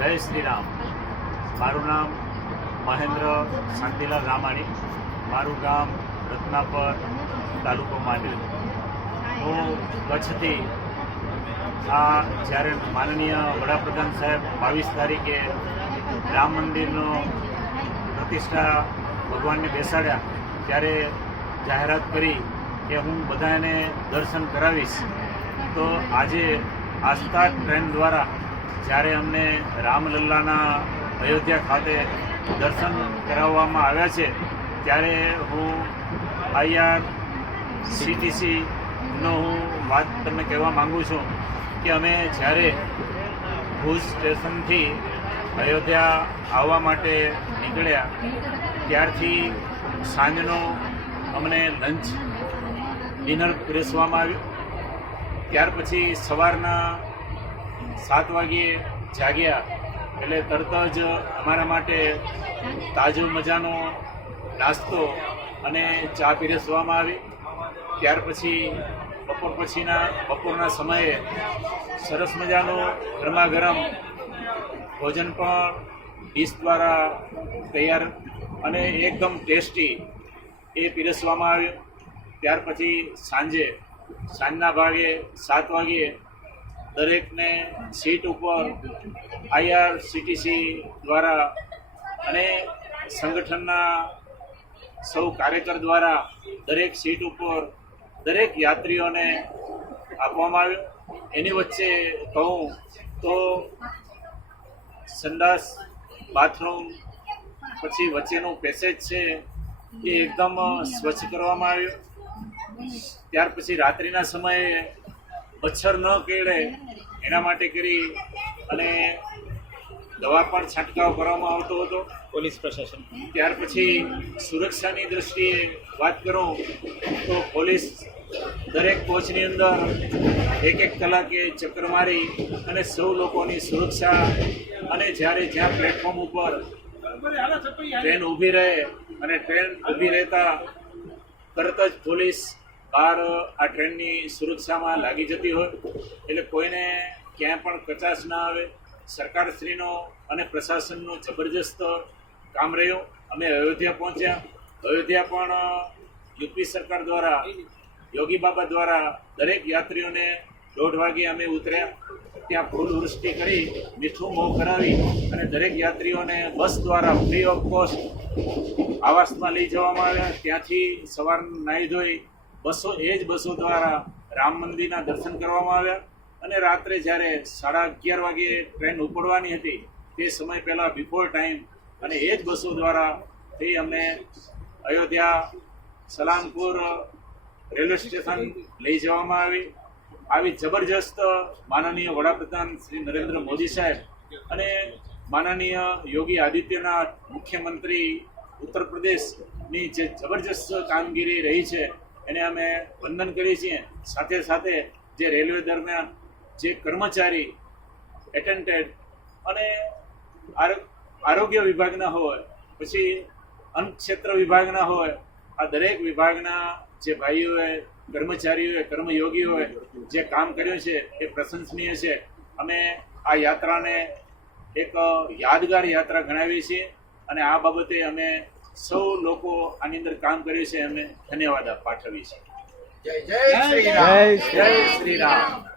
જય શ્રી રામ. મારું નામ મહેન્દ્ર શાંતિલાલ રામાણી. મારું ગામ રત્નાપર, તાલુકો માંડવી. હું કચ્છથી જ્યારે માનનીય વડાપ્રધાન સાહેબ 22 તારીખે રામ મંદિરનો પ્રતિષ્ઠા ભગવાનને બેસાડ્યા ત્યારે જાહેરાત કરી કે હું બધાને દર્શન કરાવીશ. તો આજે આસ્થા ટ્રેન દ્વારા જ્યારે અમને રામલલ્લાના અયોધ્યા ખાતે દર્શન કરાવવામાં આવ્યા છે ત્યારે હું IRCTCનો વાત તમને કહેવા માગું છું કે અમે જ્યારે ભુજ સ્ટેશનથી અયોધ્યા આવવા માટે નીકળ્યા ત્યારથી સાંજનો અમને લંચ ડિનર પીરસવામાં આવ્યું. ત્યાર પછી સવારના 7 વાગ્યે જાગ્યા એટલે તરત જ અમારા માટે તાજો મજાનો નાસ્તો અને ચા પીરસવામાં આવી. ત્યાર પછી બપોરના સમયે સરસ મજાનું ગરમાગરમ ભોજન પણ ડીશ દ્વારા તૈયાર અને એકદમ ટેસ્ટી એ પીરસવામાં આવ્યું. ત્યાર પછી સાંજના ભાગે 7 વાગ્યે દરેકને સીટ ઉપર IRCTC દ્વારા અને સંગઠનના સૌ કાર્યકર દ્વારા દરેક સીટ ઉપર દરેક યાત્રીઓને આપવામાં આવ્યું. એની વચ્ચે કહું તો સંડાસ, બાથરૂમ પછી વચ્ચેનું પેસેજ છે એ એકદમ સ્વચ્છ કરવામાં આવ્યું. ત્યાર પછી રાત્રિના સમયે મચ્છર ન કેળે એના માટે કરી અને દવા પણ છંટકાવ કરવામાં આવતો હતો પોલીસ પ્રશાસન. ત્યાર પછી સુરક્ષાની દૃષ્ટિએ વાત કરું તો પોલીસ દરેક કોચની અંદર 1 કલાકે ચક્કર મારી અને સૌ લોકોની સુરક્ષા અને જ્યાં પ્લેટફોર્મ ઉપર ટ્રેન ઊભી રહે અને ટ્રેન ઊભી રહેતા તરત જ પોલીસ બહાર આ ટ્રેનની સુરક્ષામાં લાગી જતી હોય એટલે કોઈને ક્યાંય પણ કચાશ ના આવે. સરકારશ્રીનો અને પ્રશાસનનું જબરજસ્ત કામ રહ્યું. અમે અયોધ્યા પહોંચ્યા. અયોધ્યા પણ યુપી સરકાર દ્વારા, યોગી બાબા દ્વારા દરેક યાત્રીઓને 1:30 વાગે અમે ઉતર્યા. ત્યાં ફૂલવૃષ્ટિ કરી, મીઠું મોં કરાવી અને દરેક યાત્રીઓને બસ દ્વારા ફ્રી ઓફ કોસ્ટ આવાસમાં લઈ જવામાં આવ્યા. ત્યાંથી સવારના નાહી ધોઈ બસો દ્વારા રામ મંદિરના દર્શન કરવામાં આવ્યા. અને રાત્રે જ્યારે 11:30 વાગે ટ્રેન ઉપડવાની હતી તે સમય પહેલાં બિફોર ટાઈમ અને એ જ બસો દ્વારા થી અમને અયોધ્યા સલામપુર રેલવે સ્ટેશન લઈ જવામાં આવી જબરજસ્ત માનનીય વડાપ્રધાન શ્રી નરેન્દ્ર મોદી સાહેબ અને માનનીય યોગી આદિત્યનાથ મુખ્યમંત્રી ઉત્તર પ્રદેશની જે જબરજસ્ત કામગીરી રહી છે એને અમે વંદન કરીએ છીએ. સાથે સાથે જે રેલવે દરમિયાન જે કર્મચારી એટેન્ડન્ટ અને આરોગ્ય વિભાગના હોય, પછી અન્ન ક્ષેત્ર વિભાગના હોય, આ દરેક વિભાગના જે ભાઈઓએ, કર્મચારીઓએ, કર્મયોગીઓએ જે કામ કર્યું છે એ પ્રશંસનીય છે. અમે આ યાત્રાને એક યાદગાર યાત્રા ગણાવીએ છીએ અને આ બાબતે અમે સૌ લોકો આની અંદર કામ કર્યું છે અમે ધન્યવાદ પાઠવીએ છીએ. જય શ્રી રામ.